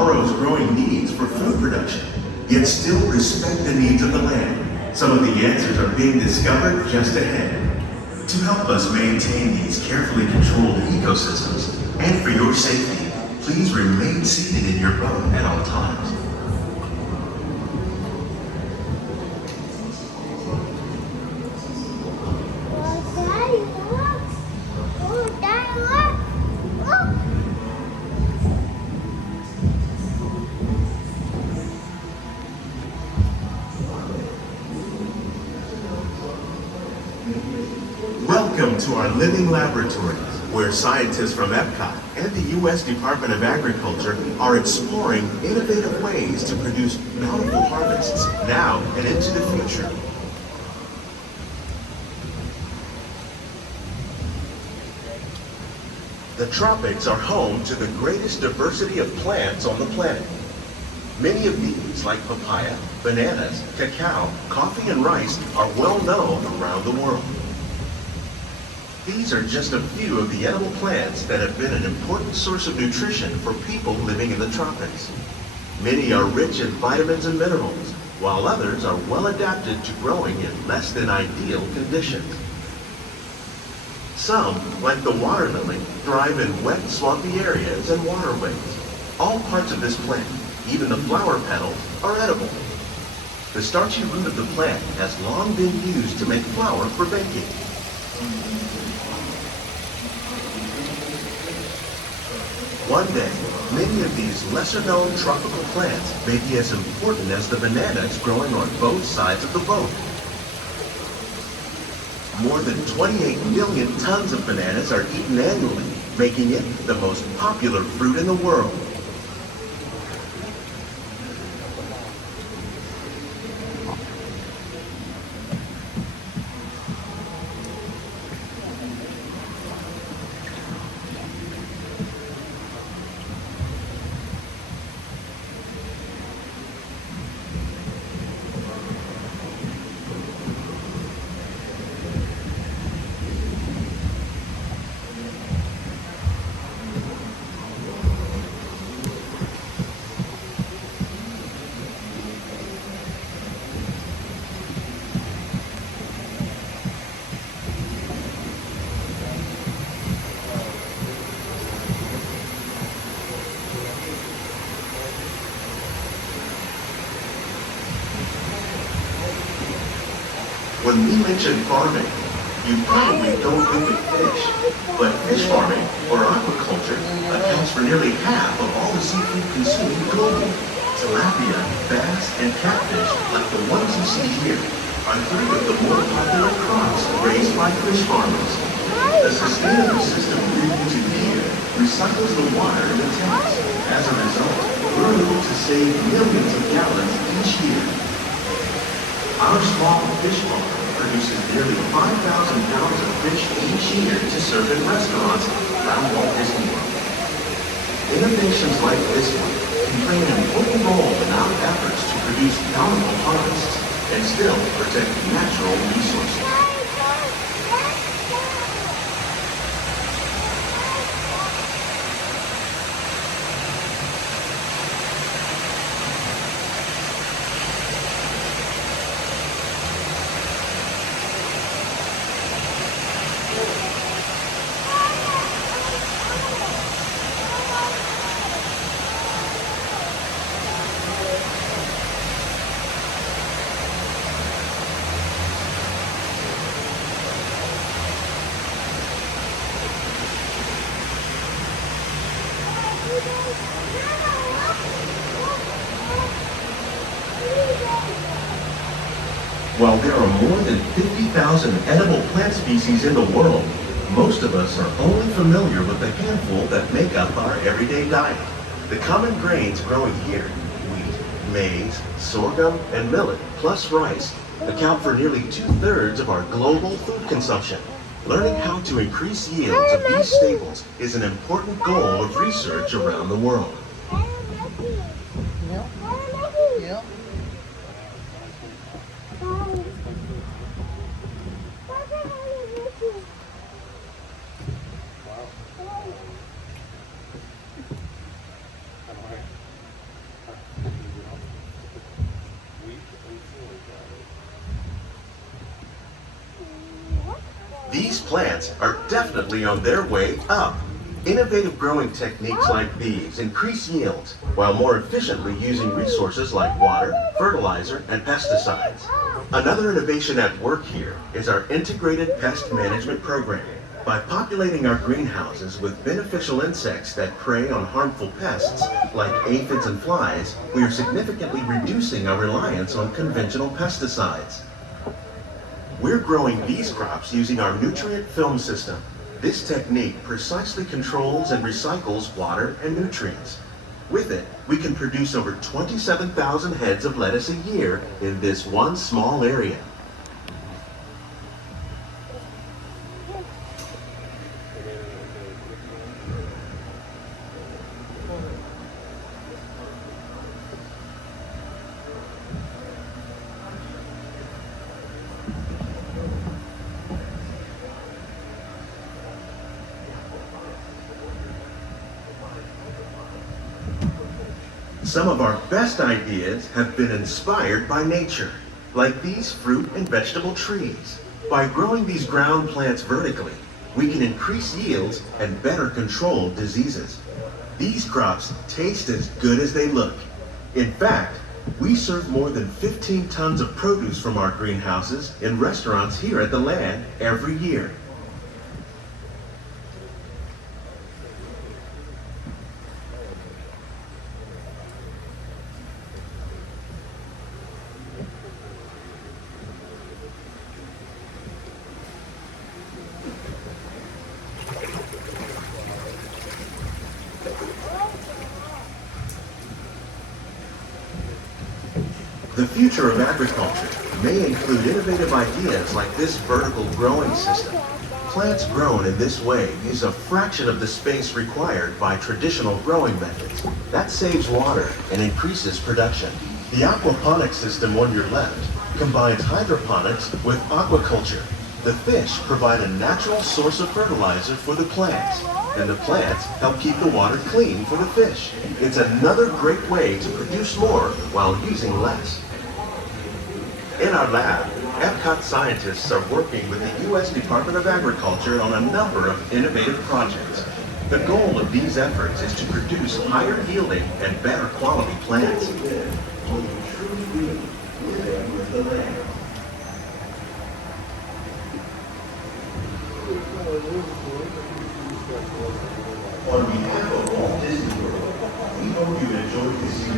tomorrow's growing needs for food production, yet still respect the needs of the land. Some of the answers are being discovered just ahead. To help us maintain these carefully controlled ecosystems, and for your safety, please remain seated in your boat at all times. Welcome to our living laboratories, where scientists from Epcot and the U.S. Department of Agriculture are exploring innovative ways to produce bountiful harvests now and into the future. The tropics are home to the greatest diversity of plants on the planet. Many of these, like papaya, bananas, cacao, coffee, and rice, are well known around the world. These are just a few of the edible plants that have been an important source of nutrition for people living in the tropics. Many are rich in vitamins and minerals, while others are well adapted to growing in less than ideal conditions. Some, like the water lily, thrive in wet, swampy areas and waterways. All parts of this plant, even the flower petals, are edible. The starchy root of the plant has long been used to make flour for baking. One day, many of these lesser-known tropical plants may be as important as the bananas growing on both sides of the boat. More than 28 million tons of bananas are eaten annually, making it the most popular fruit in the world. When we mention farming, you probably don't think of fish, but fish farming, or aquaculture, accounts for nearly half of all the seafood consumed globally. Tilapia, bass, and catfish, like the ones you see here, are three of the more popular crops raised by fish farmers. The sustainable system we're using here recycles the water in the tanks. As a result, we're able to save millions of gallons each year. Our small fish farm produces nearly 5,000 pounds of fish each year to serve in restaurants around Walt Disney World. Innovations like this one can play an important role in our efforts to produce bountiful harvests and still protect natural resources. While there are more than 50,000 edible plant species in the world, most of us are only familiar with the handful that make up our everyday diet. The common grains growing here, wheat, maize, sorghum, and millet, plus rice, account for nearly 2/3 of our global food consumption. Learning how to increase yields of these staples is an important goal of research around the world. Yep. These plants are definitely on their way up. Innovative growing techniques like these increase yields while more efficiently using resources like water, fertilizer, and pesticides. Another innovation at work here is our integrated pest management program. By populating our greenhouses with beneficial insects that prey on harmful pests like aphids and flies, we are significantly reducing our reliance on conventional pesticides. We're growing these crops using our nutrient film system. This technique precisely controls and recycles water and nutrients. With it, we can produce over 27,000 heads of lettuce a year in this one small area. Some of our best ideas have been inspired by nature, like these fruit and vegetable trees. By growing these ground plants vertically, we can increase yields and better control diseases. These crops taste as good as they look. In fact, we serve more than 15 tons of produce from our greenhouses in restaurants here at the land every year. The future of agriculture may include innovative ideas like this vertical growing system. Plants grown in this way use a fraction of the space required by traditional growing methods. That saves water and increases production. The aquaponics system on your left combines hydroponics with aquaculture. The fish provide a natural source of fertilizer for the plants, and the plants help keep the water clean for the fish. It's another great way to produce more while using less. In our lab, Epcot scientists are working with the U.S. Department of Agriculture on a number of innovative projects. The goal of these efforts is to produce higher yielding and better quality plants. On behalf of Walt Disney World, we hope you enjoyed this